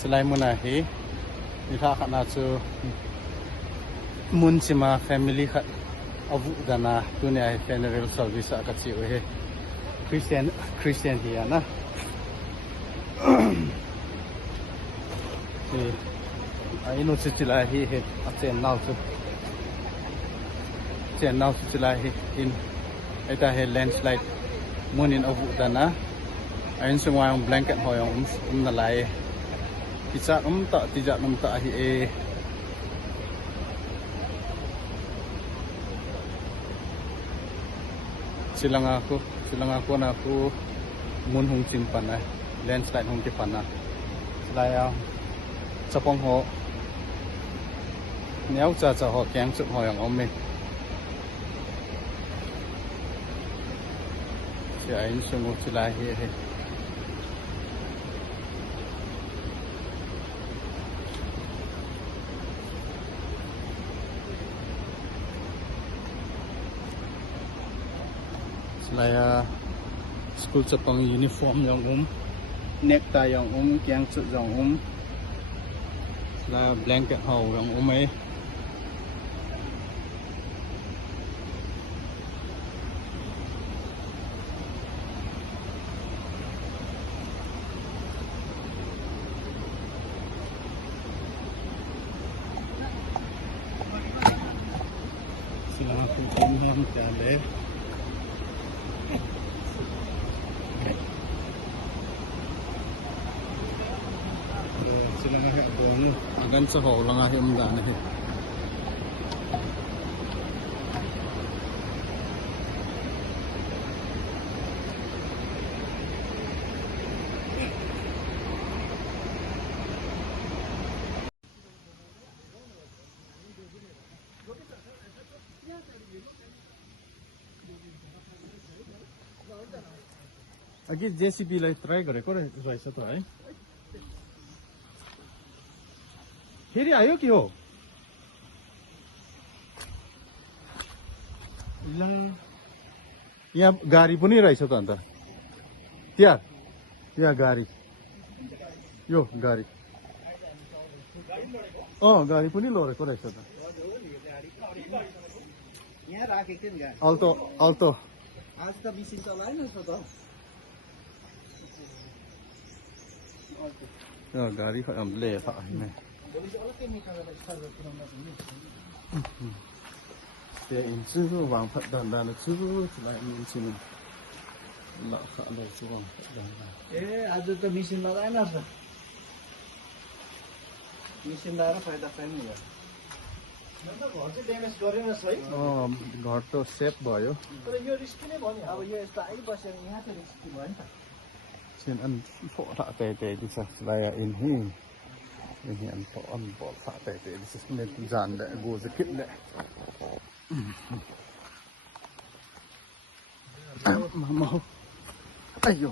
Selain munahi, kita akan nasu muncima family kat abu dana dunia funeral service akan siwe Christian dia na. Inu sicilahi he aten nau sicilahi in eta he landslide munin abu dana. Ayon semua yang blanket hoyong nalai. Tidak tak hi silang aku na aku mun hong simpan na landslide hong tipan na laya sapong ho niaw cha ho kyang suk ho yang omme si ain sungu chila he Laya school sapang uniform yang necktie yang kyang suk yang la blanket ho yang ai sila aku pun jale silang ahi abongo gan sa ho lang ahi umdaan ahi agi JCB lai try gare kore raisa to ai फेरि आयो कि हो यहाँ गाडी पनि रहेछ त अन्त त्यहाँ गाडी यो गाडी गाडी पनि लडेको रहेछ त यहाँ राखेको थियो नि अल्टो आज त बिसिन चलाएन त गाडी ले हैन Dia ini tu wang pat dan tu selain mesin nak ada suang dan. Ada tu mesin lain apa? Mesin lain apa dah faham ni? Mana घर चाहिँ ड्यामेज गरेन सही घर त सेफ भयो तर यो रिस्क नै भयो नि अब यो यस्तो आइबस्यो भने यहाँ त रिस्क भयो नि त Xin ăn phổ thạ tệ tệ đi sa lại in hi in ăn phổ ăn phổ thạ tệ tệ đi sa nên dàn để gồ giật kít đấy mau ayo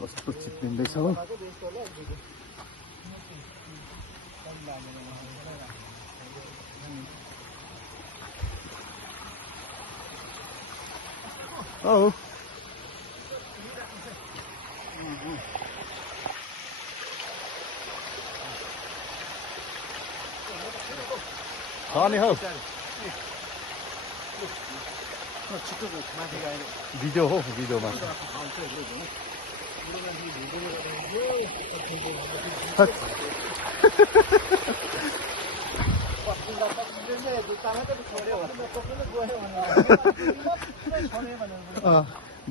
có sự chụp hình đây sao oh Honey ho. Video ho, video mà.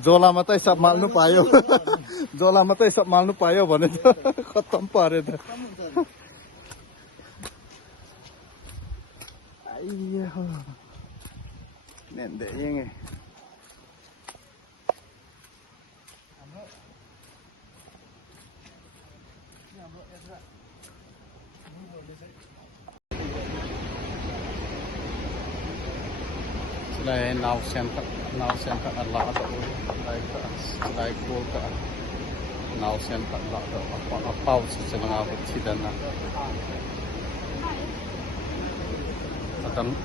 Jola मात्रै सब माल्नु पायो जोला मात्रै सब माल्नु पायो भने त खत्तम पारे त Iya, nendeknya nge. Selain nau sempat Allah atau selain kul ke nau sempat Allah atau apa sesuatu apa tidak nak. Akan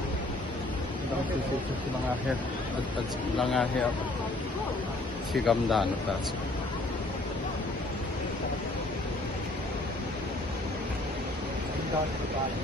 silang akhir si gamdan atas down to the bottom.